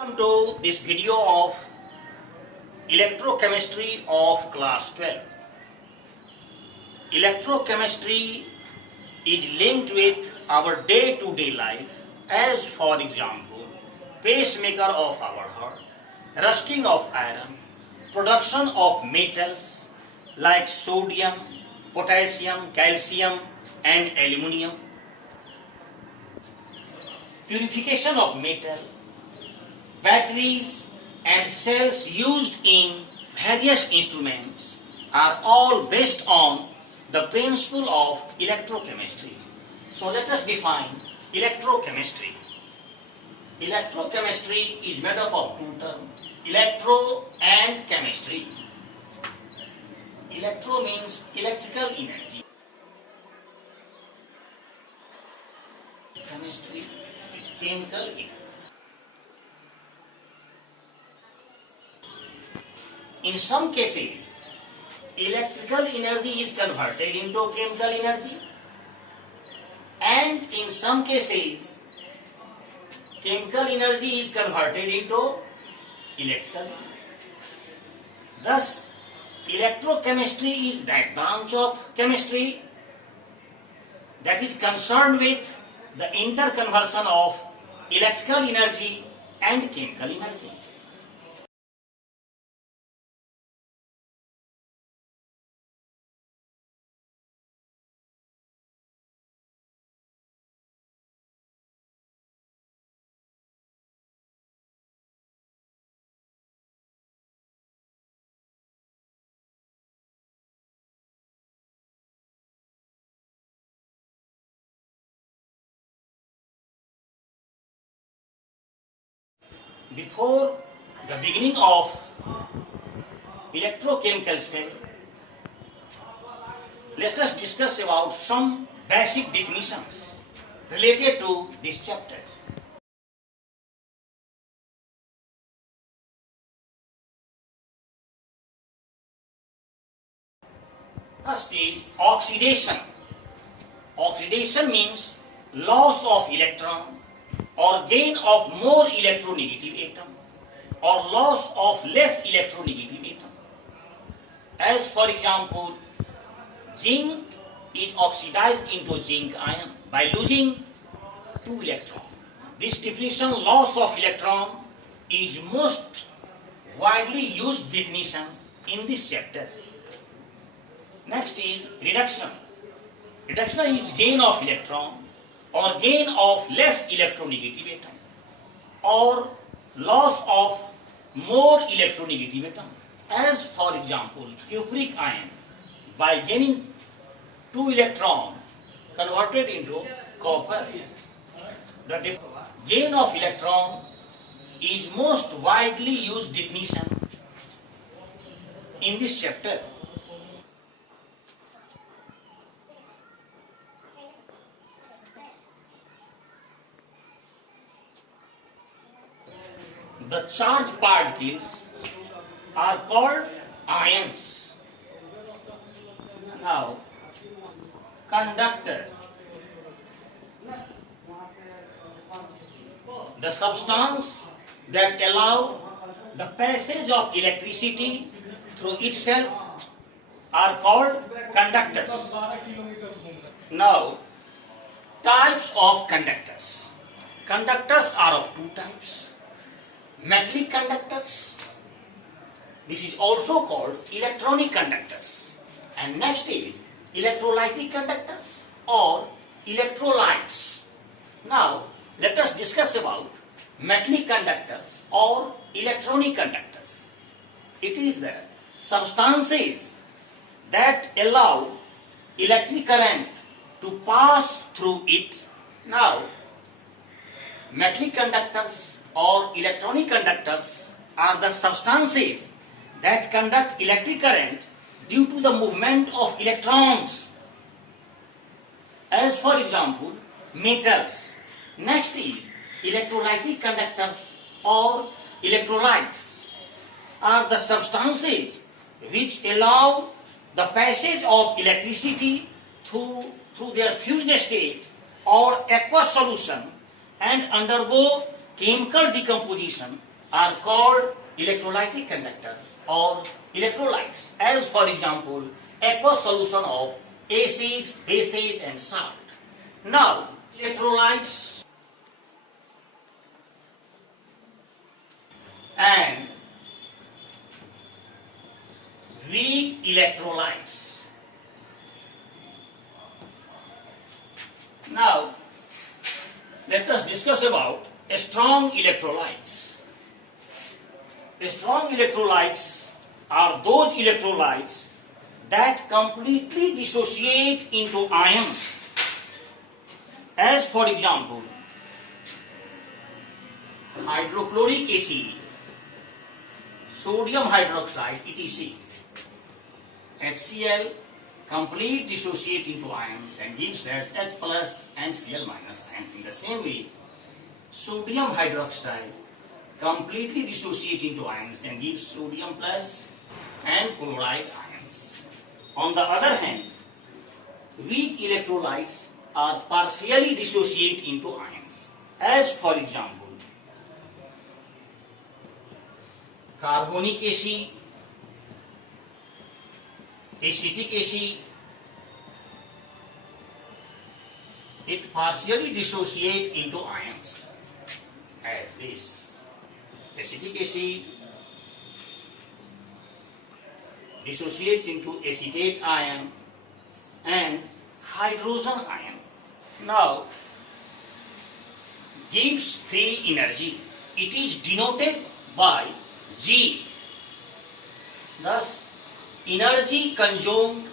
Welcome to this video of electrochemistry of class 12. Electrochemistry is linked with our day-to-day life, as for example, pacemaker of our heart, rusting of iron, production of metals like sodium, potassium, calcium and aluminium, purification of metal, batteries and cells used in various instruments are all based on the principle of electrochemistry. So let us define electrochemistry. Electrochemistry is made up of two terms, electro and chemistry. Electro means electrical energy. Chemistry is chemical energy. In some cases, electrical energy is converted into chemical energy, and in some cases, chemical energy is converted into electrical energy. Thus, electrochemistry is that branch of chemistry that is concerned with the interconversion of electrical energy and chemical energy. Before the beginning of electrochemical cell, let us discuss about some basic definitions related to this chapter. First is oxidation. Oxidation means loss of electron or gain of more electronegative atom or loss of less electronegative atom. As for example, zinc is oxidized into zinc ion by losing 2 electrons. This definition, loss of electron, is most widely used definition in this chapter. Next is reduction. Reduction is gain of electron or gain of less electronegative atom or loss of more electronegative atom. As for example, cupric ion by gaining 2 electrons converted into copper. The gain of electron is most widely used definition in this chapter. The charged particles are called ions. Now, conductor. The substance that allow the passage of electricity through itself are called conductors. Now, types of conductors. Conductors are of two types. Metallic conductors, this is also called electronic conductors, and next is electrolytic conductors or electrolytes. Now let us discuss about metallic conductors or electronic conductors. It is the substances that allow electric current to pass through it. Now, metallic conductors or electronic conductors are the substances that conduct electric current due to the movement of electrons. As for example, metals. Next is electrolytic conductors or electrolytes are the substances which allow the passage of electricity through their fused state or aqueous solution and undergo chemical decomposition are called electrolytic conductors or electrolytes, as for example, aqueous solution of acids, bases and salt. Now, electrolytes and weak electrolytes. Now, let us discuss about strong electrolytes. Strong electrolytes are those electrolytes that completely dissociate into ions. As for example, hydrochloric acid, sodium hydroxide etc. HCl complete dissociate into ions and gives us H plus and Cl minus, and in the same way sodium hydroxide completely dissociate into ions and gives sodium plus and chloride ions. On the other hand, weak electrolytes are partially dissociate into ions. As for example, carbonic acid, acetic acid, it partially dissociate into ions as this. Acetic acid dissociate into acetate ion and hydrogen ion. Now, gives free energy. It is denoted by G. Thus, energy consumed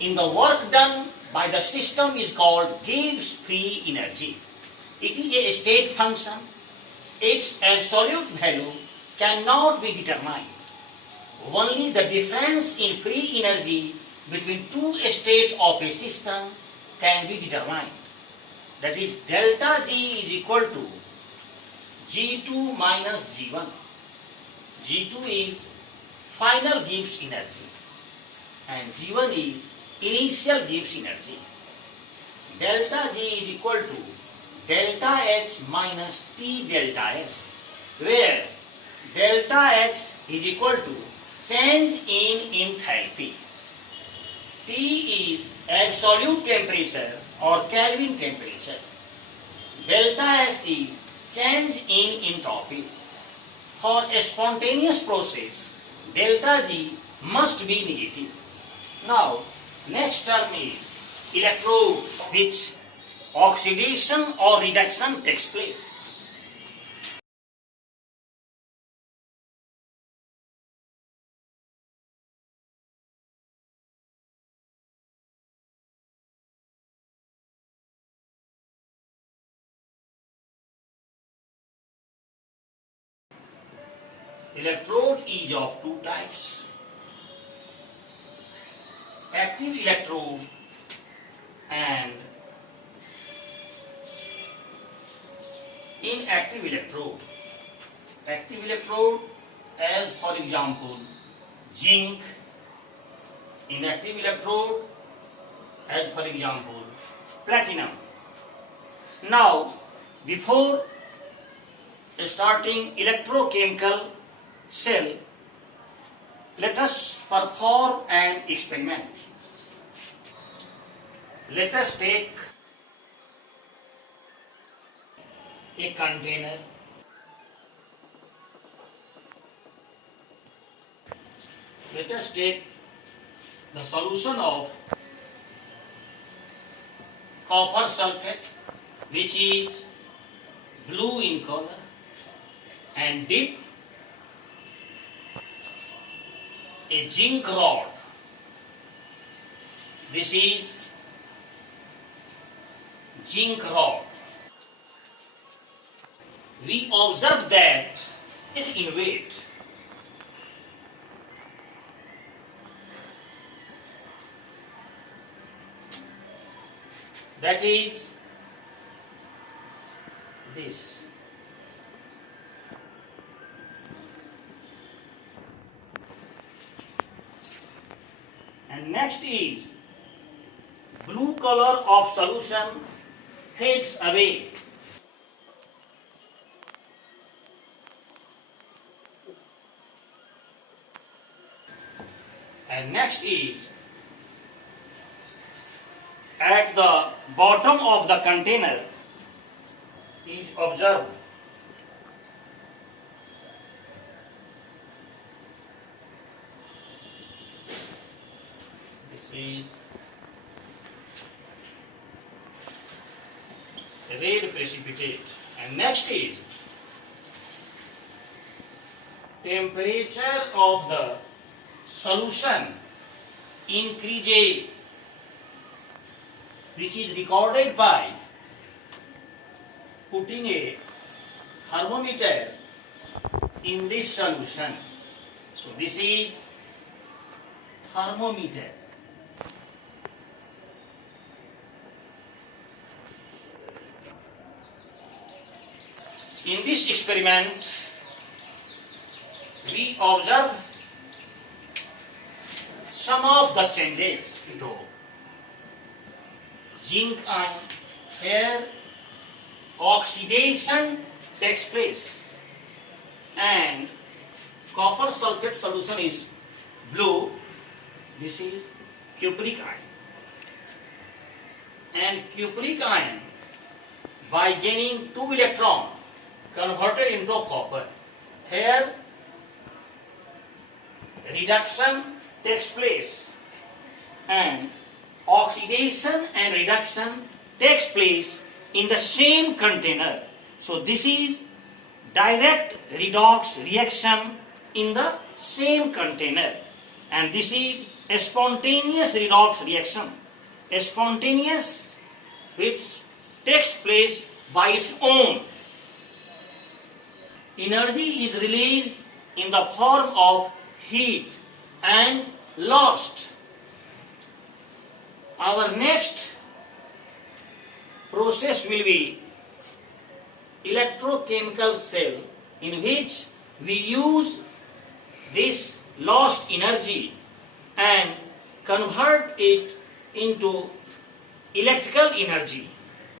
in the work done by the system is called gives free energy. It is a state function. Its absolute value cannot be determined. Only the difference in free energy between two states of a system can be determined. That is, delta G is equal to G2 minus G1. G2 is final Gibbs energy and G1 is initial Gibbs energy. Delta G is equal to delta H minus T delta S, where delta H is equal to change in enthalpy. T is absolute temperature or Kelvin temperature. Delta S is change in entropy. For a spontaneous process, delta G must be negative. Now, next term is electrode, which oxidation or reduction takes place. Electrode is of two types: active electrode and inactive electrode. Active electrode, as for example zinc. Inactive electrode, as for example platinum. Now, before starting electrochemical cell, let us perform an experiment. Let us take a container. Let us take the solution of copper sulfate, which is blue in color, and dip a zinc rod. This is zinc rod. We observe that it is in weight. That is this. And next is blue color of solution fades away. And next is, at the bottom of the container is observed this is red precipitate. And next is temperature of the solution increases, which is recorded by putting a thermometer in this solution. So this is thermometer. In this experiment, we observe some of the changes. Zinc ion, here oxidation takes place and copper sulfate solution is blue. This is cupric ion, and cupric ion, by gaining 2 electrons, converted into copper. Here reduction takes place and oxidation and reduction takes place in the same container. So this is direct redox reaction in the same container, and this is a spontaneous redox reaction, a spontaneous which takes place by its own. Energy is released in the form of heat and lost. Our next process will be electrochemical cell, in which we use this lost energy and convert it into electrical energy.